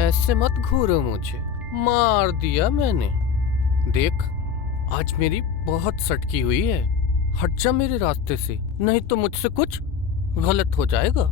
ऐसे मत घूरो मुझे, मार दिया मैंने। देख, आज मेरी बहुत सटकी हुई है। हट जा मेरे रास्ते से, नहीं तो मुझसे कुछ गलत हो जाएगा।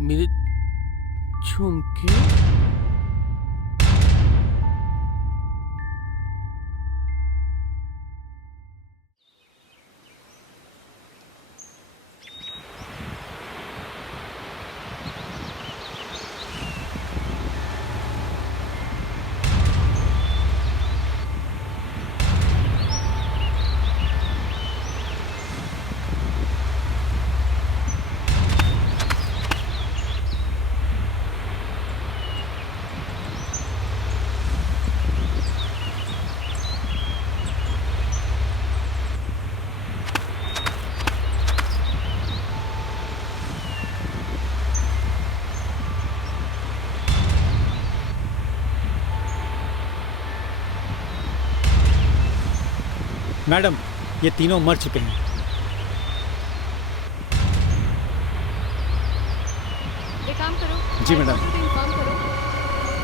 मेरे झुमके। मैडम, ये तीनों मर चुके हैं। एक काम करो, जी मैडम। इन्फॉर्म करो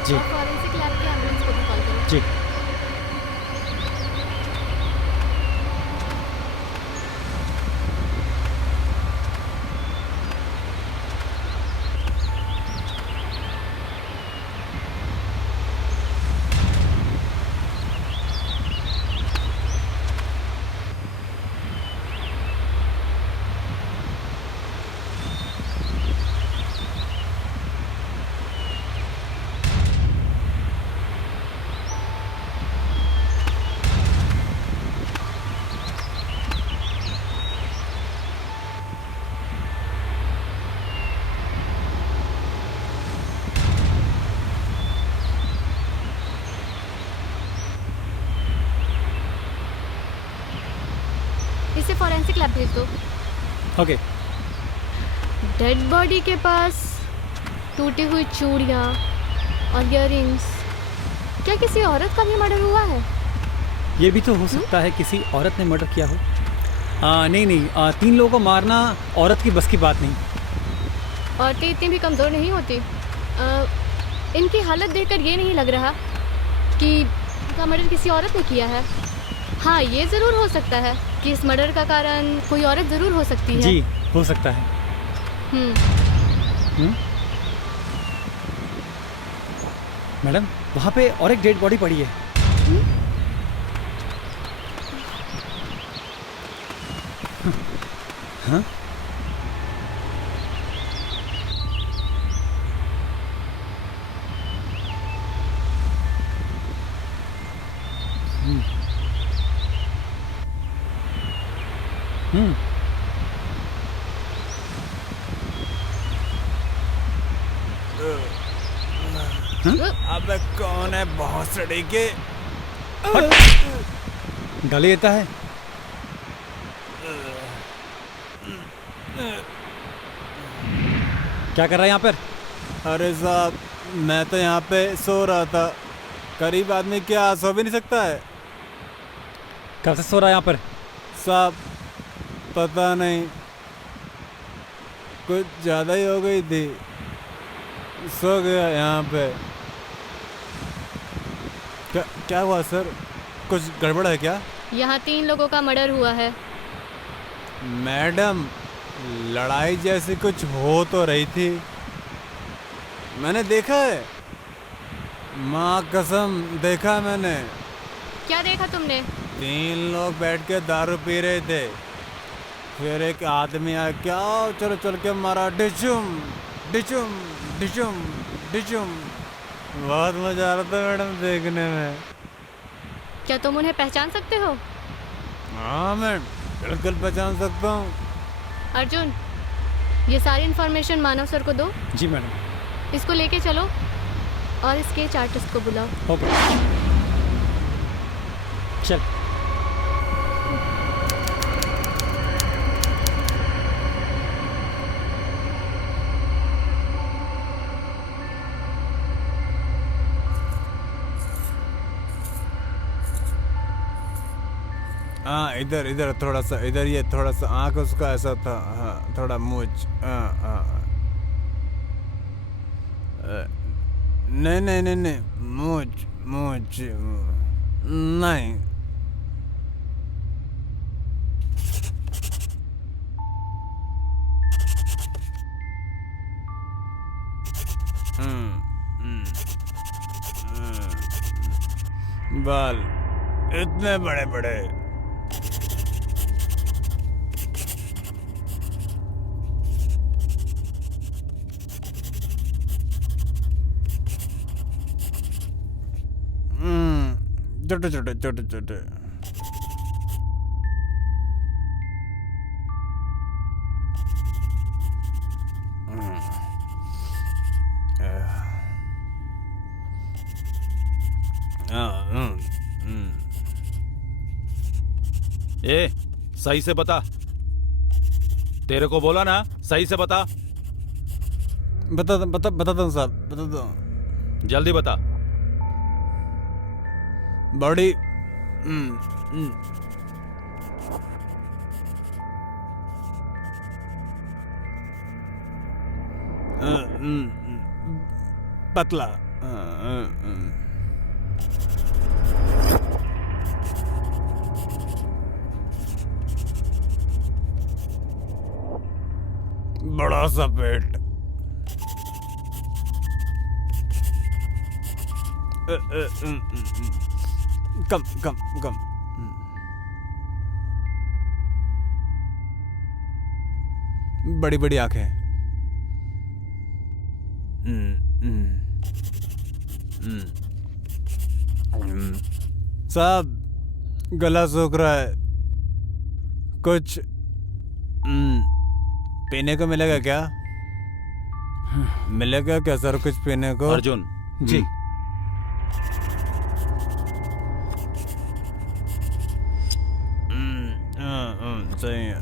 जी। और फॉरेंसिक लैब के एम्बुलेंस को भी कॉल करो। जी। इसे फॉरेंसिक लैब भेज दो। ओके। डेड बॉडी के पास टूटी हुई चूड़ियाँ और इयररिंग्स। क्या किसी औरत का भी मर्डर हुआ है? ये भी तो हो सकता है किसी औरत ने मर्डर किया हो। नहीं, 3 लोगों को मारना औरत की बस की बात नहीं। औरतें इतनी भी कमज़ोर नहीं होती। इनकी हालत देखकर ये नहीं लग रहा कि इनका मर्डर किसी औरत ने किया है। हाँ, ये ज़रूर हो सकता है कि इस मर्डर का कारण कोई औरत ज़रूर हो सकती है। जी, हो सकता है। मैडम, वहाँ पे और एक डेड बॉडी पड़ी है। हाँ? अबे कौन है भोसड़ी के? गाली देता है। क्या कर रहा है यहाँ पर? अरे साहब मैं तो यहाँ पे सो रहा था। गरीब आदमी क्या सो भी नहीं सकता है? कब से सो रहा है यहाँ पर? साहब पता नहीं, कुछ ज़्यादा ही हो गई थी, सो गया यहाँ पे। क्या हुआ सर? कुछ गड़बड़ है क्या? यहाँ 3 लोगों का मर्डर हुआ है। मैडम लड़ाई जैसी कुछ हो तो रही थी, मैंने देखा है, माँ कसम देखा मैंने। क्या देखा तुमने? 3 लोग बैठ के दारू पी रहे थे, फिर एक आदमी आया, क्या चलो चल के मारा, डिचुम डिचुम डिचुम डिचुम। बहुत मजा आ रहा था मैडम देखने में। क्या तुम उन्हें पहचान सकते हो? हाँ मैं बिल्कुल पहचान सकता हूँ। अर्जुन, ये सारी इन्फॉर्मेशन मानव सर को दो। जी मैडम। इसको लेके चलो और इस स्केच आर्टिस्ट को बुलाओ। ओके चल। हाँ इधर इधर थोड़ा सा, इधर ये थोड़ा सा आँख उसका ऐसा था, हाँ थोड़ा मूंछ, हाँ हाँ। नहीं नहीं नहीं नहीं, मूंछ मूंछ नहीं। बाल इतने बड़े बड़े। छोटे छोटे छोटे छोटे। ए, सही से बता। तेरे को बोला ना, सही से बता। बताता हूँ साहब, बताता हूँ। जल्दी बता। बॉडी पतला, बड़ा सा पेट, कम कम कम, बड़ी बड़ी आंखें, साहब गला सूख रहा है, कुछ पीने को मिलेगा क्या? मिलेगा क्या सर कुछ पीने को? अर्जुन जी। सही है।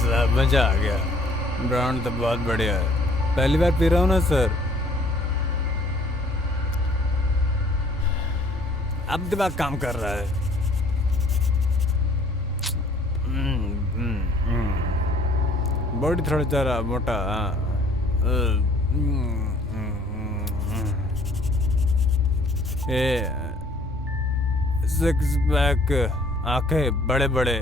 सब मजा आ गया, ब्रांड तो बहुत बढ़िया है, पहली बार पी रहा हूँ ना सर। अब दिमाग काम कर रहा है। बॉडी थोड़ा जरा मोटा, सिक्स पैक, आंखें बड़े बड़े।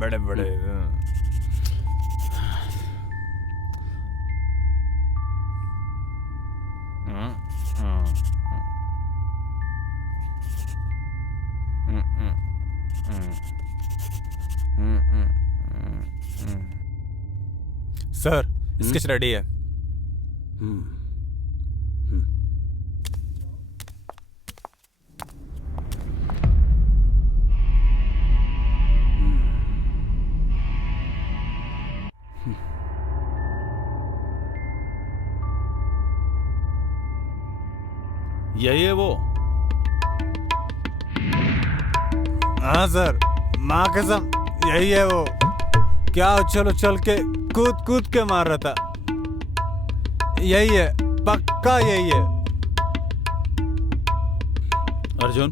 बड़े बड़े। सर, स्केच रेडी है। यही है वो? हाँ सर, माँ कसम यही है वो। क्या उछल उछल के कूद कूद के मार रहा था। यही है, पक्का यही है। अर्जुन,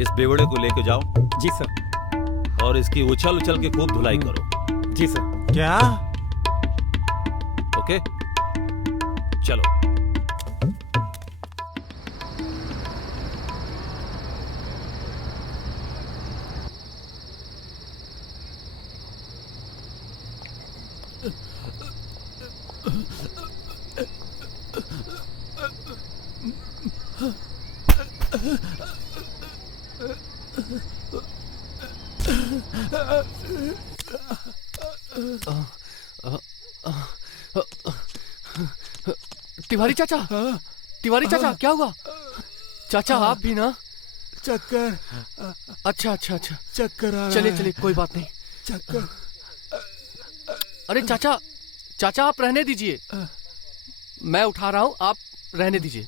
इस बेवड़े को लेके जाओ जी सर। और इसकी उछल उछल के खूब धुलाई करो। जी सर। क्या? ओके, चलो। तिवारी चाचा, तिवारी चाचा, क्या हुआ? चाचा आप भी ना? चक्कर। अच्छा अच्छा अच्छा, चक्कर आ रहा चलिए है। चलिए, कोई बात नहीं। चक्कर। अरे चाचा, चाचा आप रहने दीजिए, मैं उठा रहा हूँ, आप रहने दीजिए।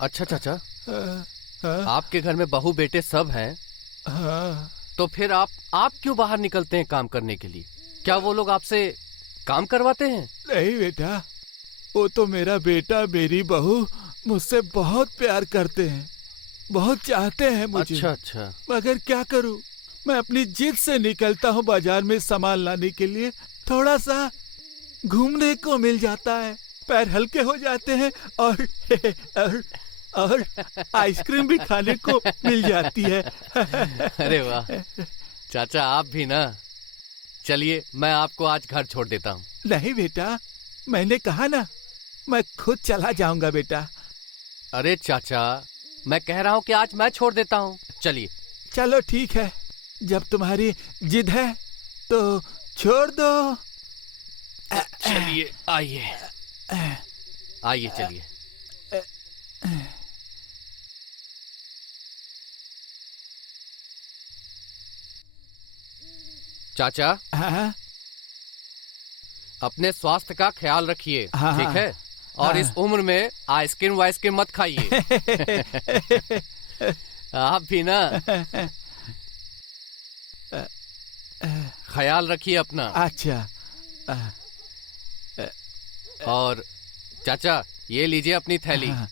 अच्छा चाचा, आपके घर में बहू बेटे सब हैं, तो फिर आप क्यों बाहर निकलते हैं काम करने के लिए? क्या वो लोग आपसे काम करवाते हैं? नहीं बेटा, वो तो मेरा बेटा मेरी बहू मुझसे बहुत प्यार करते हैं, बहुत चाहते हैं मुझे। अच्छा अच्छा। मगर क्या करूं, मैं अपनी जिद से निकलता हूं बाजार में सामान लाने के लिए। थोड़ा सा घूमने को मिल जाता है, पैर हल्के हो जाते हैं और आइसक्रीम भी खाने को मिल जाती है। अरे वाह चाचा, आप भी ना। चलिए, मैं आपको आज घर छोड़ देता हूँ। नहीं बेटा, मैंने कहा ना, मैं खुद चला जाऊंगा बेटा। अरे चाचा, मैं कह रहा हूँ कि आज मैं छोड़ देता हूँ, चलिए। चलो ठीक है, जब तुम्हारी जिद है तो छोड़ दो। चलिए, आइए आइए, चलिए। चाचा, हाँ? अपने स्वास्थ्य का ख्याल रखिए, हाँ, ठीक है? और हाँ। इस उम्र में आइसक्रीम वाइसक्रीम मत खाइए। आप भी ना ख्याल रखिए अपना। अच्छा। और चाचा, ये लीजिए अपनी थैली, हाँ।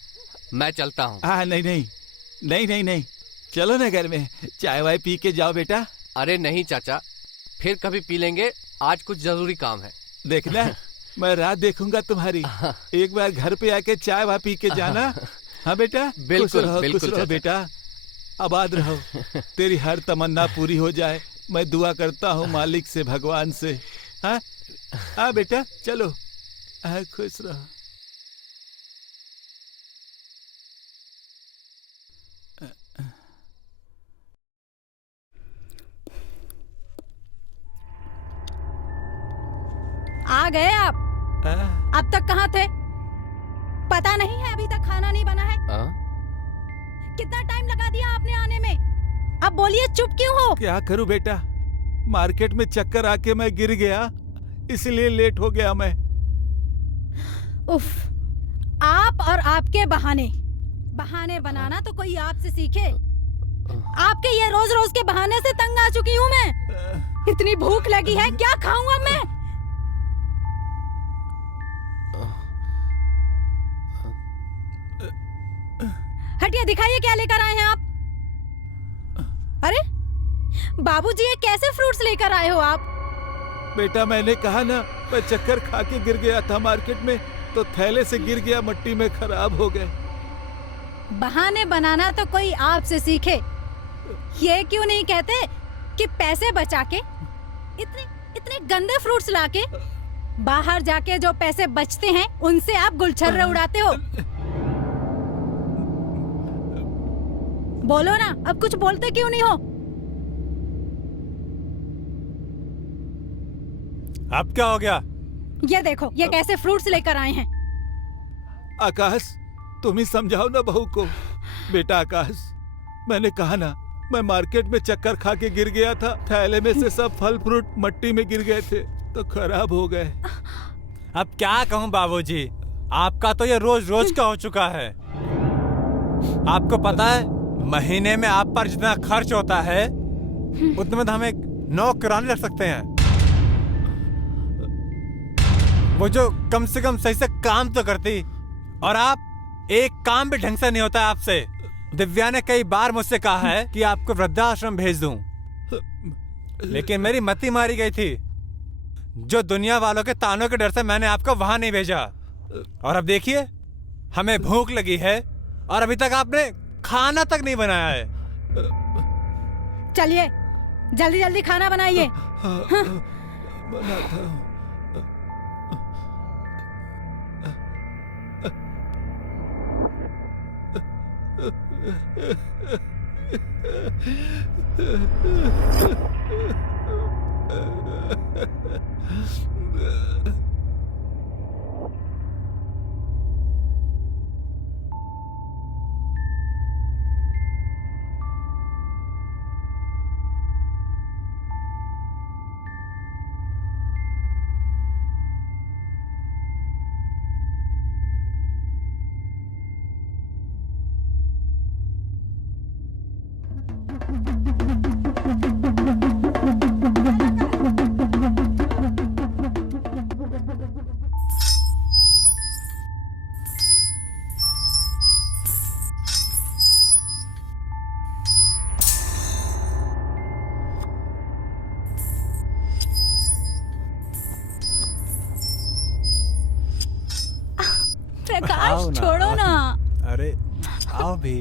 मैं चलता हूँ। हाँ, नहीं नहीं नहीं नहीं नहीं, चलो ना घर में चाय वाय पी के जाओ बेटा। अरे नहीं चाचा, फिर कभी पी लेंगे, आज कुछ जरूरी काम है। देखना, मैं रात देखूंगा तुम्हारी। एक बार घर पे आके चाय वाय पी के जाना। हाँ बेटा, बिल्कुल, खुश रहो, बिल्कुल खुश रहो चाचा। बेटा, आबाद रहो। तेरी हर तमन्ना पूरी हो जाए, मैं दुआ करता हूँ मालिक से, भगवान से। हाँ हाँ बेटा, चलो। हाँ, खुश रहो। आ गए आप? हाँ? अब तक कहाँ थे? पता नहीं है अभी तक खाना नहीं बना है? कितना टाइम लगा दिया आपने आने में? अब बोलिए, चुप क्यों हो? क्या करूं बेटा, मार्केट में चक्कर आके मैं गिर गया, इसलिए लेट हो गया मैं। उफ, आप और आपके बहाने। बहाने बनाना तो कोई आपसे सीखे। आपके ये रोज रोज के बहाने से तंग आ चुकी हूँ मैं। इतनी भूख लगी है, क्या खाऊं अब मैं? हटिए, दिखाइए क्या लेकर आए हैं आप। अरे बाबूजी, ये कैसे फ्रूट्स लेकर आए हो आप? बेटा मैंने कहा ना, मैं चक्कर खा के गिर गया था मार्केट में, तो थैले से गिर गया, मिट्टी में खराब हो गए। बहाने बनाना तो कोई आपसे सीखे। ये क्यों नहीं कहते कि पैसे बचा के इतने इतने गंदे फ्रूट्स लाके बाहर जाके जो पैसे बचते हैं उनसे आप गुलछर्रे उड़ाते हो। बोलो ना, अब कुछ बोलते क्यों नहीं हो? अब क्या हो गया? ये देखो, ये कैसे फ्रूट्स लेकर आए हैं। आकाश, तुम ही समझाओ ना बहू को। बेटा आकाश, मैंने कहा ना, मैं मार्केट में चक्कर खा के गिर गया था, थैले में से सब फल फ्रूट मट्टी में गिर गए थे तो खराब हो गए। अब क्या कहूँ बाबूजी, आपका तो ये रोज रोज का हो चुका है। आपको पता है महीने में आप पर जितना खर्च होता है उतने में तो हम एक नौकरानी रख सकते हैं, वो जो कम से कम सही से काम तो करती। और आप एक काम भी ढंग से नहीं होता है आपसे। दिव्या ने कई बार मुझसे कहा है कि आपको वृद्धाश्रम भेज दूं, लेकिन मेरी मति मारी गई थी। जो दुनिया वालों के तानों के डर से मैंने आपको वहां नहीं भेजा। और अब देखिए, हमें भूख लगी है और अभी तक आपने खाना तक नहीं बनाया है। चलिए जल्दी जल्दी खाना बनाइए। बनाता हूँ। प्रकाश, आओ ना। छोड़ो ना। अरे आओ भी।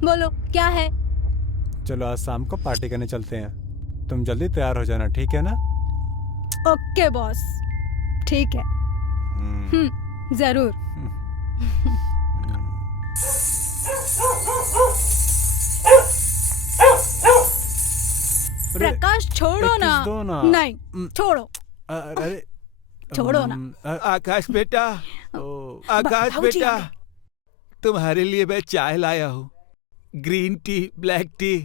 बोलो क्या है? चलो आज शाम को पार्टी करने चलते हैं, तुम जल्दी तैयार हो जाना, ठीक है ना? ओके बॉस, ठीक है। जरूर। प्रकाश छोड़ो एक ना। किस दो ना। नहीं छोड़ो, अरे छोड़ो ना। आकाश बेटा, आकाश बाबूजी बेटा, आ गए। तुम्हारे लिए मैं चाय लाया हूँ, ग्रीन टी, ब्लैक टी।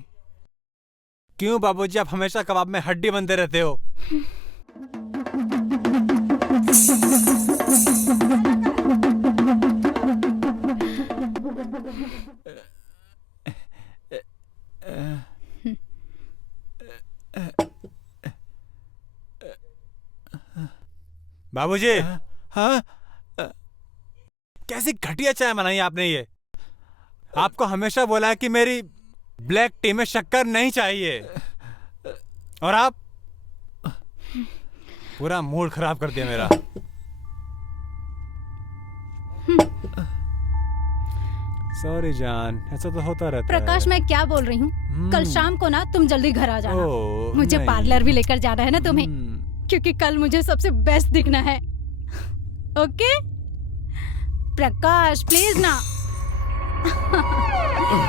क्यों बाबूजी, आप हमेशा कबाब में हड्डी बनते रहते हो? बाबूजी, हाँ, कैसी घटिया चाय बनाई आपने ये। आपको हमेशा बोला है कि मेरी ब्लैक टी में शक्कर नहीं चाहिए, और आप पूरा मूड खराब कर दिया मेरा। सॉरी जान, ऐसा तो होता रहता है। प्रकाश, मैं क्या बोल रही हूँ, कल शाम को ना तुम जल्दी घर आ जाना। ओह, मुझे नहीं। पार्लर भी लेकर जाना है ना तुम्हें, क्योंकि कल मुझे सबसे बेस्ट दिखना है। ओके प्रकाश, प्लीज ना।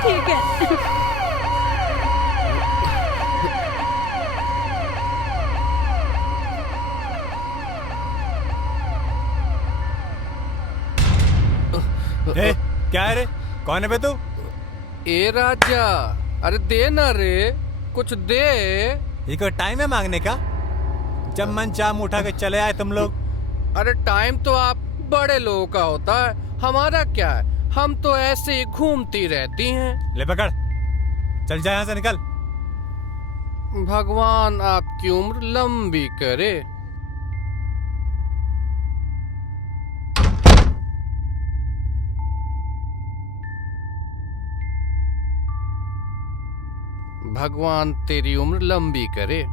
ठीक है। ए, क्या है रे? कौन है बे तू? ए राजा, अरे दे ना रे, कुछ दे। ये कोई टाइम है मांगने का? जब मन चाह मुंह उठा के चले आए तुम लोग। अरे टाइम तो आप बड़े लोगों का होता है, हमारा क्या है, हम तो ऐसे ही घूमती रहती हैं। ले पकड़, चल जा यहाँ से, निकल। भगवान आपकी उम्र लंबी करे। भगवान तेरी उम्र लंबी करे।